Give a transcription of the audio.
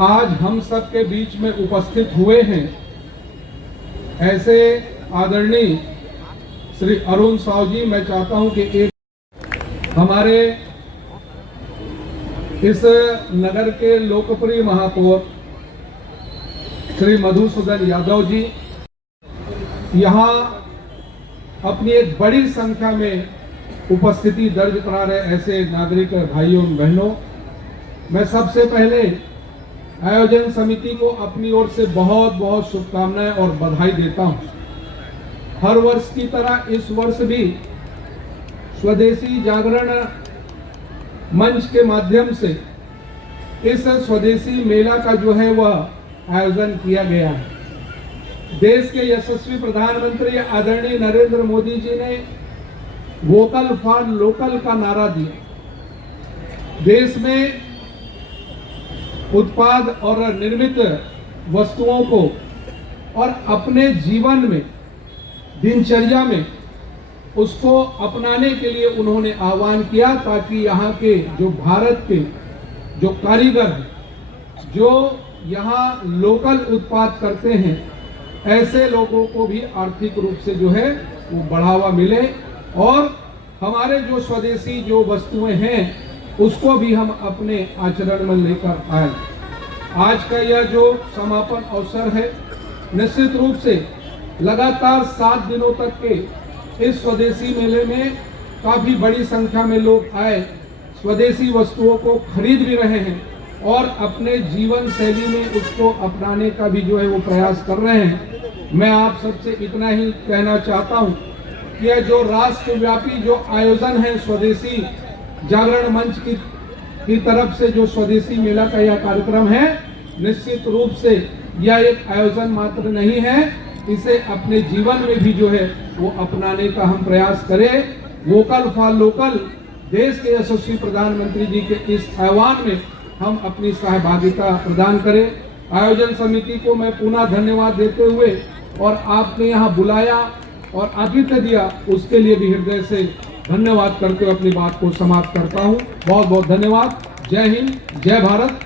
आज हम सब के बीच में उपस्थित हुए हैं, ऐसे आदरणीय श्री अरुण साव जी, मैं चाहता हूं कि एक हमारे इस नगर के लोकप्रिय महापौर श्री मधुसूदन यादव जी यहाँ अपनी एक बड़ी संख्या में उपस्थिति दर्ज करा रहे ऐसे नागरिक भाइयों बहनों, मैं सबसे पहले आयोजन समिति को अपनी ओर से बहुत बहुत शुभकामनाएं और बधाई देता हूं। हर वर्ष की तरह इस वर्ष भी स्वदेशी जागरण मंच के माध्यम से इस स्वदेशी मेला का जो है वह आयोजन किया गया है। देश के यशस्वी प्रधानमंत्री आदरणीय नरेंद्र मोदी जी ने वोकल फॉर लोकल का नारा दिया। देश में उत्पाद और निर्मित वस्तुओं को और अपने जीवन में, दिनचर्या में उसको अपनाने के लिए उन्होंने आह्वान किया, ताकि यहाँ के जो भारत के जो कारीगर हैं, जो यहाँ लोकल उत्पाद करते हैं, ऐसे लोगों को भी आर्थिक रूप से जो है वो बढ़ावा मिले और हमारे जो स्वदेशी जो वस्तुएं हैं उसको भी हम अपने आचरण में लेकर आए। आज का यह जो समापन अवसर है, निश्चित रूप से लगातार 7 दिनों तक के इस स्वदेशी मेले में काफी बड़ी संख्या में लोग आए, स्वदेशी वस्तुओं को खरीद भी रहे हैं और अपने जीवन शैली में उसको अपनाने का भी जो है वो प्रयास कर रहे हैं। मैं आप सबसे इतना ही कहना चाहता हूं कि यह जो राष्ट्रव्यापी जो आयोजन है स्वदेशी जागरण मंच की तरफ से जो स्वदेशी मेला का यह कार्यक्रम है, निश्चित रूप से यह एक आयोजन मात्र नहीं है, इसे अपने जीवन में भी जो है वो अपनाने का हम प्रयास करें। वोकल फॉर लोकल, देश के यशस्वी प्रधानमंत्री जी के इस आह्वान में हम अपनी सहभागिता प्रदान करें। आयोजन समिति को मैं पुनः धन्यवाद देते हुए और आपने यहाँ बुलाया और आतिथ्य दिया, उसके लिए भी हृदय से धन्यवाद करते हुए अपनी बात को समाप्त करता हूँ। बहुत बहुत धन्यवाद। जय हिंद, जय भारत।